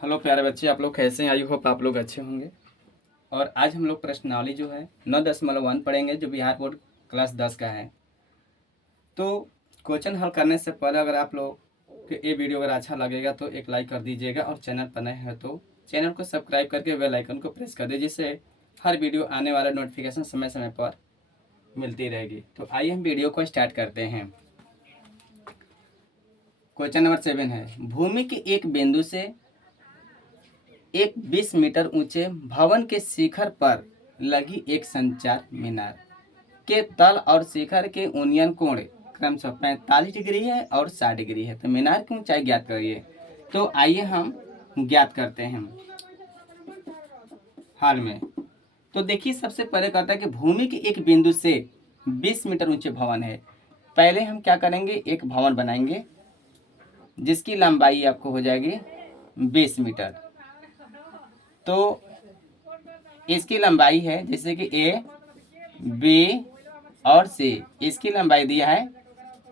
Hello प्यारे बच्चे, आप लोग कैसे हैं? आई होप आप लोग अच्छे होंगे। और आज हम लोग प्रश्नावली जो है 9.1 पढ़ेंगे, जो बिहार बोर्ड क्लास 10 का है। तो क्वेश्चन हल करने से पहले अगर आप लोग के ये वीडियो अगर अच्छा लगेगा तो एक लाइक कर दीजिएगा, और चैनल पर नए हैं तो चैनल को सब्सक्राइब करके बेल आइकन को प्रेस कर दीजिए, जिससे हर वीडियो आने वाला नोटिफिकेशन समय समय पर मिलती रहेगी। तो आइए हम वीडियो को स्टार्ट करते हैं। क्वेश्चन नंबर 7 है, भूमि के एक बिंदु से एक 20 मीटर ऊंचे भवन के शिखर पर लगी एक संचार मीनार के तल और शिखर के उन्नयन कोण क्रमशः 45 डिग्री है और 60 डिग्री है। तो मीनार की ऊंचाई ज्ञात करिए। तो आइए हम ज्ञात करते हैं हाल में। तो देखिए, सबसे पहले कहता है कि भूमि के एक बिंदु से 20 मीटर ऊंचे भवन है। पहले हम क्या करेंगे, एक भवन बनाएंगे जिसकी लंबाई आपको हो जाएगी 20 मीटर। तो इसकी लंबाई है जैसे कि ए बी और सी, इसकी लंबाई दिया है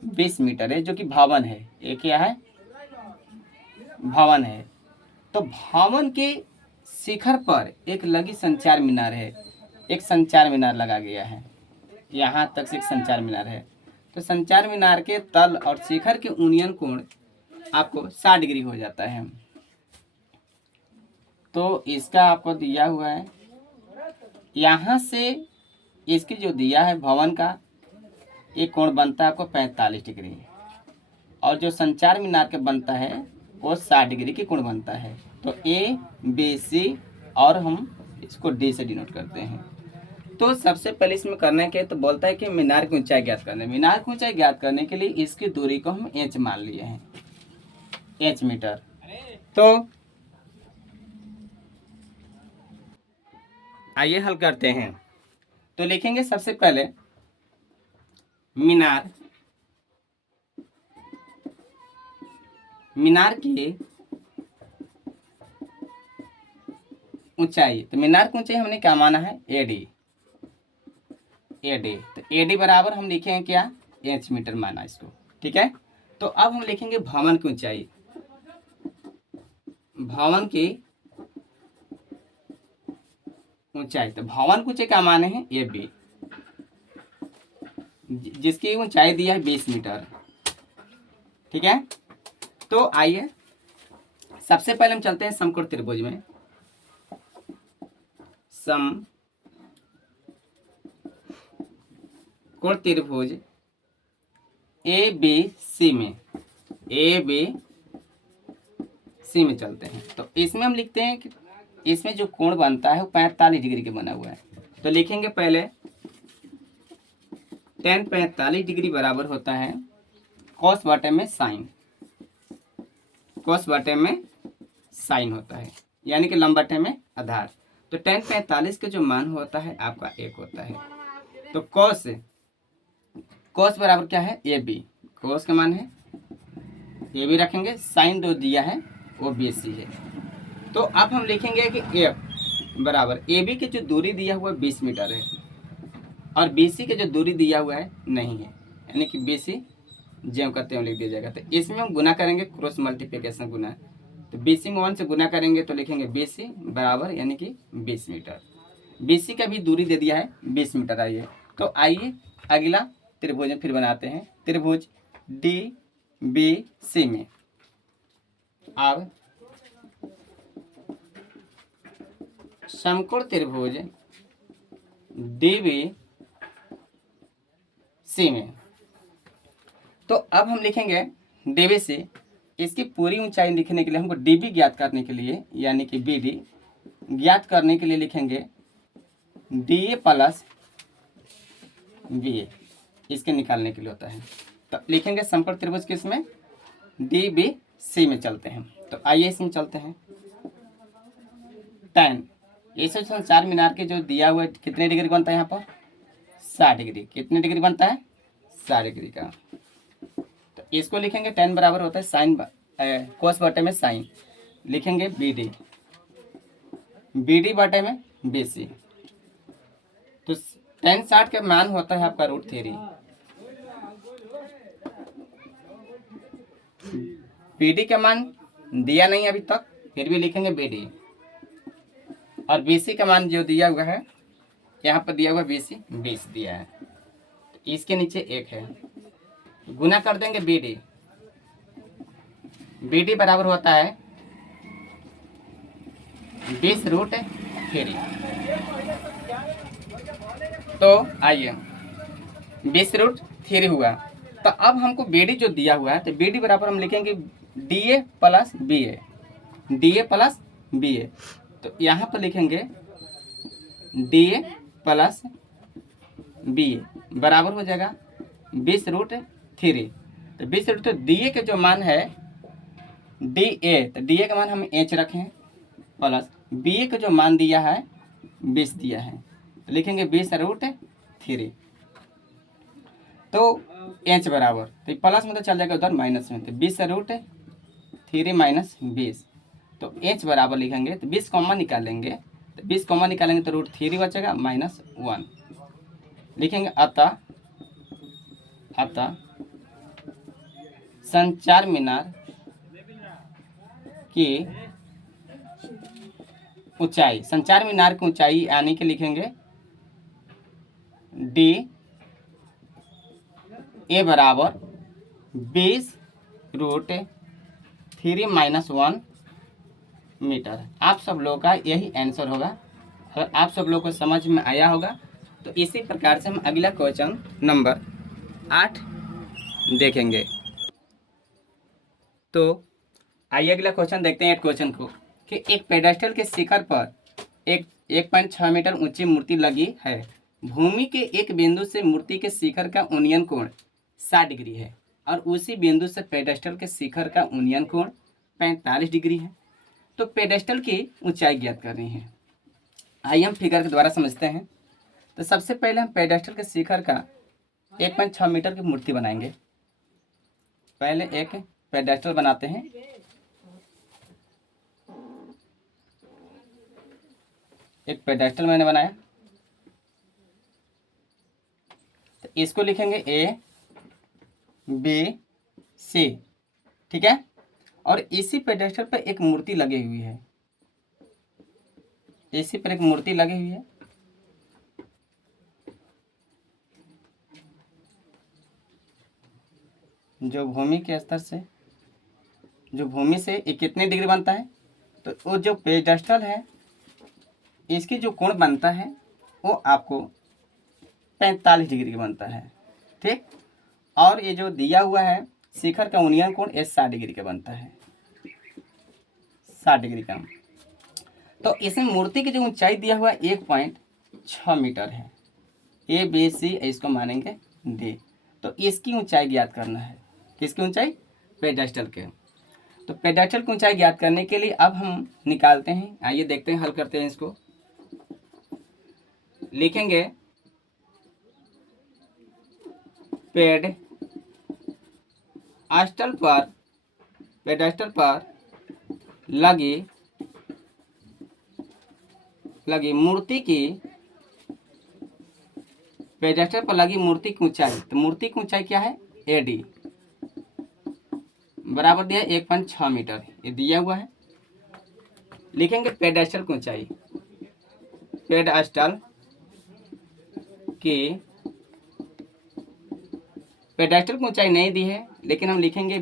20 मीटर है, जो कि भवन है। ये क्या है? भवन है। तो भवन के शिखर पर एक लगी संचार मीनार है। एक संचार मीनार लगा गया है, यहाँ तक से एक संचार मीनार है। तो संचार मीनार के तल और शिखर के उन्नयन कोण आपको 60 डिग्री हो जाता है। तो इसका आपको दिया हुआ है, यहाँ से इसकी जो दिया है भवन का एक कोण बनता है आपको 45 डिग्री, और जो संचार मीनार के बनता है वो 60 डिग्री की कोण बनता है। तो ए बी सी, और हम इसको डी से डिनोट करते हैं। तो सबसे पहले इसमें करने के तो बोलता है कि मीनार की ऊंचाई ज्ञात करने। मीनार की ऊंचाई ज्ञात करने के लिए इसकी दूरी को हम एच मान लिए हैं, एच मीटर। तो आइए हल करते हैं। तो लिखेंगे सबसे पहले मीनार की ऊंचाई। तो मीनार की ऊंचाई हमने क्या माना है? एडी। तो एडी बराबर हम लिखेंगे क्या? एच मीटर माना इसको। ठीक है। तो अब हम लिखेंगे भवन की ऊंचाई। भवन की ऊंचाई, तो भवन की ऊंचाई क्या माने हैं? ए बी, जिसकी ऊंचाई दिया है 20 मीटर। ठीक है। तो आइए सबसे पहले हम चलते हैं समकोण त्रिभुज में। समकोण त्रिभुज ए बी सी में चलते हैं। तो इसमें हम लिखते हैं कि इसमें जो कोण बनता है वो 45 डिग्री के बना हुआ है। तो लिखेंगे पहले tan 45 डिग्री बराबर होता है cos बटे में साइन। cos बटे में साइन होता है, यानी कि लंब बटे में आधार। तो tan 45 का जो मान होता है आपका 1 होता है। तो cos बराबर क्या है? A B. cos का मान है ए बी रखेंगे, साइन जो दिया है वो बी सी है। तो अब हम लिखेंगे कि एफ बराबर ए बी की जो दूरी दिया हुआ है 20 मीटर है, और बी सी की जो दूरी दिया हुआ है नहीं है, यानी कि बी सी जेम करते हुए लिख दिया जाएगा। तो इसमें हम गुना करेंगे, क्रॉस मल्टीप्लिकेशन गुना। तो बी सी में 1 से गुना करेंगे तो लिखेंगे बी सी बराबर यानी कि 20 मीटर। बी सी का भी दूरी दे दिया है 20 मीटर। आइए तो आइए अगला त्रिभुज फिर बनाते हैं। त्रिभुज डी बी सी में अब समकोण त्रिभुज डीबी सी में। तो अब हम लिखेंगे डीबी सी। इसकी पूरी ऊंचाई लिखने के लिए हमको डीबी ज्ञात करने के लिए, यानी कि बीडी ज्ञात करने के लिए लिखेंगे डीए प्लस बीए, इसके निकालने के लिए होता है। तो लिखेंगे समकोण त्रिभुज किसमें? डीबी सी में चलते हैं। तो आइए इसमें चलते हैं। tan ऐसे संचार मीनार के जो दिया हुआ है कितने डिग्री बनता है यहाँ पर? 60 डिग्री। कितने डिग्री बनता है? 60 डिग्री का। तो इसको लिखेंगे tan बराबर होता है साइन कोस बटे में साइन, लिखेंगे बीडी बटे में बीसी। तो tan 60 का मान होता है आपका √3। बीडी का मान दिया नहीं अभी तक, फिर भी लिखेंगे BD। और BC का मान जो दिया हुआ है, यहाँ पर दिया हुआ BC 20 दिया है, तो इसके नीचे 1 है, गुना कर देंगे BD। BD बराबर होता है 20√3। तो आइए 20√3 हुआ। तो अब हमको BD जो दिया हुआ है, तो BD बराबर हम लिखेंगे DA plus BA, DA plus BA। तो यहाँ पर लिखेंगे DA प्लस BA बराबर हो जाएगा 20√3। तो 20 तो DA के जो मान है DA, तो DA का मान हम H रखें प्लस BA का जो मान दिया है 20 दिया है, तो लिखेंगे 20√3। तो H बराबर, तो प्लस में तो चल जाएगा उधर माइनस में, तो 20√3 माइनस 20, तो H बराबर लिखेंगे, तो 20 कॉमन निकालेंगे, तो 20 कॉमन निकालेंगे तो √3 बचेगा -1 लिखेंगे। अतः संचार मीनार की ऊंचाई, संचार मीनार की ऊंचाई यानी कि लिखेंगे DA बराबर 20√3 माइनस 1 मीटर। आप सब लोगों का यही आंसर होगा। अगर आप सब लोगों को समझ में आया होगा तो इसी प्रकार से हम अगला क्वेश्चन नंबर 8 देखेंगे। तो आइए अगला क्वेश्चन देखते हैं। 8 क्वेश्चन को कि एक पेडेस्टल के शिखर पर एक 1.6 मीटर ऊंची मूर्ति लगी है। भूमि के एक बिंदु से मूर्ति के शिखर का उन्नयन कोण 60 डिग्री है और उसी बिंदु से पेडेस्टल के शिखर का उन्नयन कोण 45 डिग्री है। तो पेडेस्टल की ऊंचाई ज्ञात करनी है। आइए हम फिगर के द्वारा समझते हैं। तो सबसे पहले हम पेडेस्टल के शिखर का 1.6 मीटर की मूर्ति बनाएंगे। पहले एक पेडेस्टल बनाते हैं। एक पेडेस्टल मैंने बनाया, तो इसको लिखेंगे ABC, ठीक है। और इसी पेडेस्टल पर एक मूर्ति लगी हुई है, इसी पर एक मूर्ति लगी हुई है। जो भूमि के स्तर से, जो भूमि से ये कितने डिग्री बनता है, तो वो जो पेडेस्टल है इसकी जो कोण बनता है वो आपको 45 डिग्री का बनता है, ठीक। और ये जो दिया हुआ है शिखर का उन्नयन कोण 60 डिग्री का बनता है, 60 डिग्री का। तो इसमें मूर्ति की जो ऊंचाई दिया हुआ 1.6 मीटर है। ABC इसको मानेंगे D। तो इसकी ऊंचाई ज्ञात करना है। किसकी ऊंचाई? पेडेस्टल के। तो पेडेस्टल की ऊंचाई ज्ञात करने के लिए अब हम निकालते हैं। आइए देखते हैं, हल करते हैं इसको। लिखेंगे पेडेस्टल पर लगी मूर्ति की, पेडेस्टल पर लगी मूर्ति की ऊंचाई। तो मूर्ति की ऊंचाई क्या है? AD बराबर दिया है 1.6 मीटर, ये दिया हुआ है। लिखेंगे पेडेस्टल की ऊंचाई, पेडेस्टल की ऊंचाई नहीं दी है, लेकिन हम लिखेंगे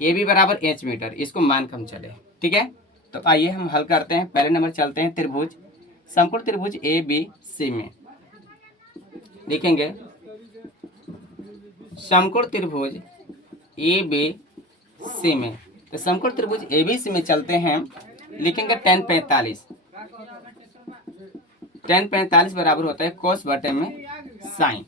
AB बराबर H मीटर, इसको मान कम चले, ठीक है। तो आइए हम हल करते हैं। पहले नंबर चलते हैं त्रिभुज, समकोण त्रिभुज ABC में। लिखेंगे समकोण त्रिभुज ABC में। तो समकोण त्रिभुज ABC में चलते हैं। लिखेंगे tan 45, tan 45 बराबर होता है कोस बटे में साइन,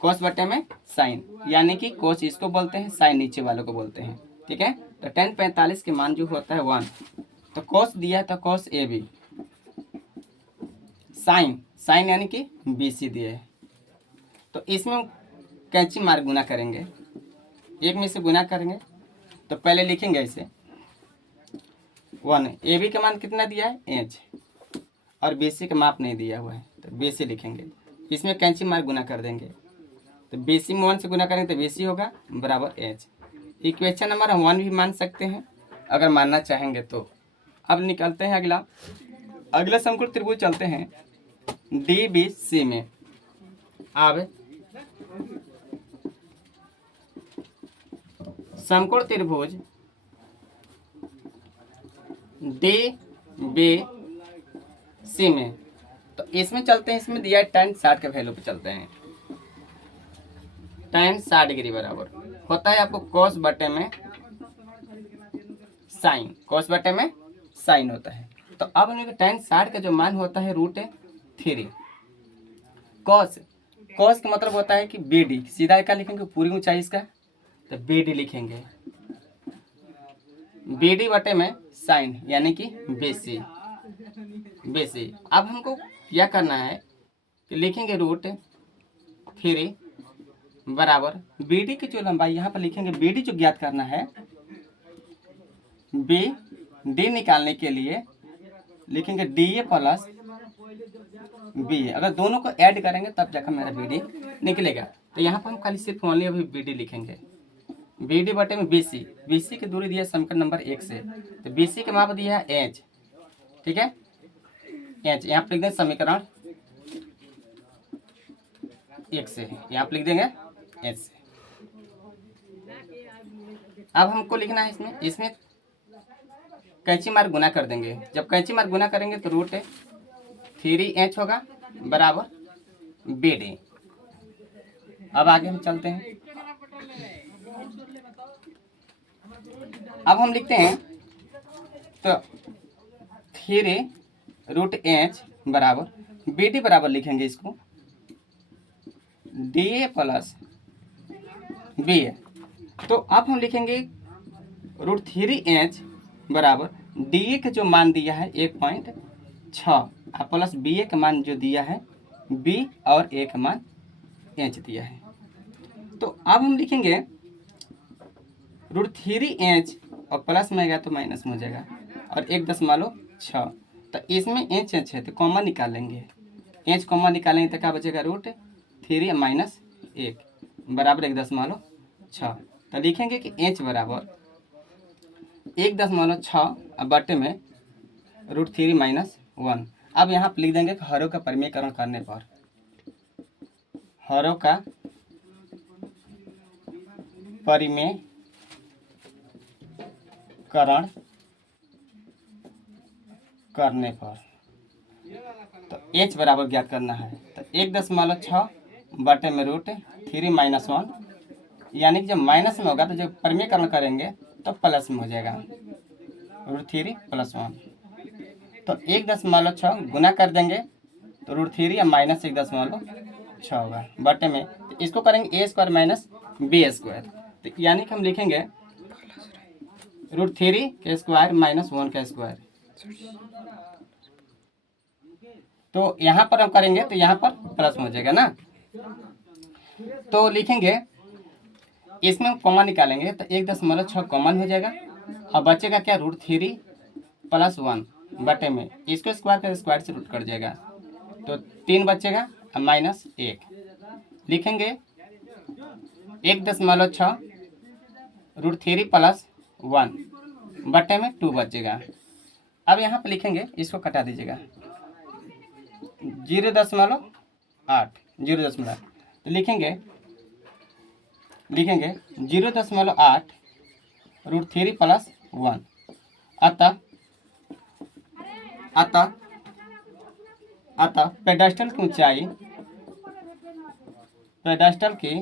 कोस बटे में साइन, यानी कि कोस इसको बोलते हैं, साइन नीचे वालों को बोलते हैं, ठीक है। तो tan 45 के मान जो होता है 1, तो कोस दिया है तो कोस AB, साइन यानी कि BC दिया है। तो इसमें कैंची मार गुना करेंगे, एक में से गुना करेंगे। तो पहले लिखेंगे ऐसे 1, AB का मान कितना दिया है? H, और BC का माप नहीं दिया हुआ है, तो BC लिखेंगे। इसमें कैंची मार गुना कर देंगे, तो BC में 1 से गुना करेंगे तो BC होगा बराबर H। इक्वेशन नंबर हम 1 भी मान सकते हैं, अगर मानना चाहेंगे तो। अब निकलते हैं अगला समकोण त्रिभुज चलते हैं DBC में। अब समकोण त्रिभुज DBC में, तो इसमें चलते हैं, इसमें दिया है tan 60 के वैल्यू पे चलते हैं। tan 60 डिग्री बराबर होता है आपको cos बटे में sin, cos बटे में sin होता है। तो अब हम लोग tan 60 का जो मान होता है √3। cos का मतलब होता है कि BD, सीधा क्या लिखेंगे पूरी ऊंचाई इसका, तो BD लिखेंगे, BD बटे में sin यानी कि BC। अब हमको क्या करना है कि लिखेंगे √3 बराबर BD की जो लंबाई यहाँ पर लिखेंगे, BD जो ज्ञात करना है, BD निकालने के लिए लिखेंगे DA प्लस BA। अगर दोनों को ऐड करेंगे तब जाकर मेरा BD निकलेगा। तो यहाँ पर हम खाली सिर्फ ओनली अभी BD लिखेंगे, BD बटे में BC की दूरी दिया है समीकरण नंबर 1 से, तो BC के माप दिया है H, ठीक है, H यहाँ पर लिख देंगे समीकरण 1 से, यहाँ पर लिख देंगे H से। अब हमको लिखना है इसमें कैंची मार गुना कर देंगे। जब कैंची मार गुना करेंगे तो √3H होगा बराबर BD। अब आगे हम चलते हैं। अब हम लिखते हैं तो 3√H बराबर BD बराबर लिखेंगे इसको DA प्लस BA। तो अब हम लिखेंगे √3H बराबर DA का जो मान दिया है 1.6 प्लस BA का मान जो दिया है B और A का मान H दिया है। तो अब हम लिखेंगे √3H और प्लस में गया तो माइनस में हो जाएगा और 1.6, तो इसमें H है तो कॉमा निकालेंगे, H कॉमा निकालेंगे तो क्या बचेगा √3 माइनस 1 बराबर 1.6। तो लिखेंगे कि H बराबर 1.6 बटे में √3 माइनस 1। अब यहाँ पर लिख देंगे कि हरों का परिमेयकरण करने पर, हरों का परिमेयकरण करने पर तो H बराबर ज्ञात करना है, तो 1.6 बटे में √3 माइनस 1, यानी कि जब माइनस में होगा तो जब परिमेयकरण करेंगे तो प्लस में हो जाएगा √3 प्लस 1। तो 1.6 गुना कर देंगे तो √3 या माइनस 1.6 होगा बटे में, तो इसको करेंगे A² माइनस B², तो यानी कि हम लिखेंगे √3 के स्क्वायर माइनस 1 का स्क्वायर। तो यहाँ पर हम करेंगे तो यहाँ पर प्लस में हो जाएगा ना, तो लिखेंगे इसमें हम कॉमन निकालेंगे तो 1.6 कॉमन हो जाएगा और बचेगा क्या √3 प्लस 1 बटे में, इसको स्क्वायर का स्क्वायर से रूट कट जाएगा तो 3 बचेगा और माइनस 1। लिखेंगे 1.6 √3 प्लस 1 बटे में 2 बचेगा। अब यहाँ पे लिखेंगे, इसको कटा दीजिएगा 0.8 तो लिखेंगे 0.8 √3 प्लस 1, अतः पेडेस्टल की ऊंचाई, पेडेस्टल की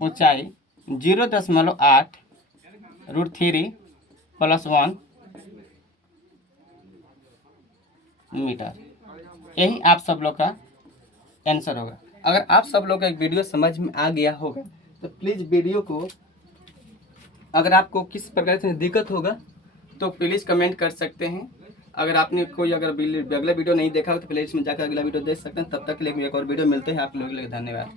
ऊंचाई 0.8 √3 प्लस 1 मीटर। यही आप सब लोग का आंसर होगा। अगर आप सब लोग का एक वीडियो समझ में आ गया होगा तो प्लीज़ वीडियो को, अगर आपको किस प्रकार से दिक्कत होगा तो प्लीज़ कमेंट कर सकते हैं। अगर आपने कोई अगर अगला वीडियो नहीं देखा हो तो प्लेलिस्ट में जाकर अगला वीडियो देख सकते हैं। तब तक के लिए एक और वीडियो मिलते हैं आप लोगों के लिए। धन्यवाद।